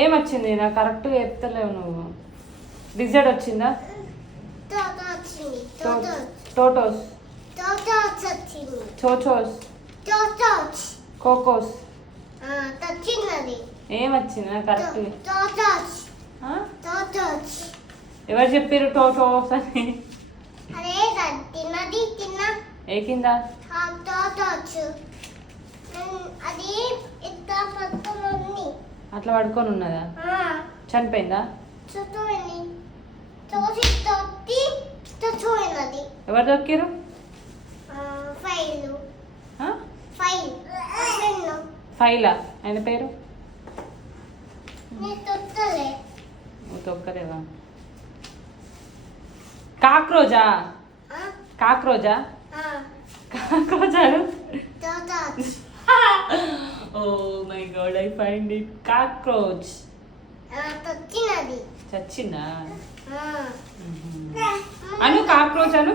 ఏమొచ్చింది నాకు కరెక్ట్గా చెప్తలేవు నువ్వు. డిజర్ట్ వచ్చిందా? టోటోస్, చోచోస్, కోకోస్ ఏమొచ్చింది నాకు కరెక్ట్గా? ఎవరు చెప్పారు టోటోస్ అని? ఏ కింద? అట్లా పడుకొని ఉన్నదా? చనిపోయిందా? ఎవరు దొక్కిరు? ఫైలా ఆయన పేరు? నువ్వు తొక్కలేవా? కాక్రోజా? కాక్రోజా? కాక్రోజాలు? Oh my god, I find it. Cockroach చచ్చిందా? అను కాక్రోచ్ అను.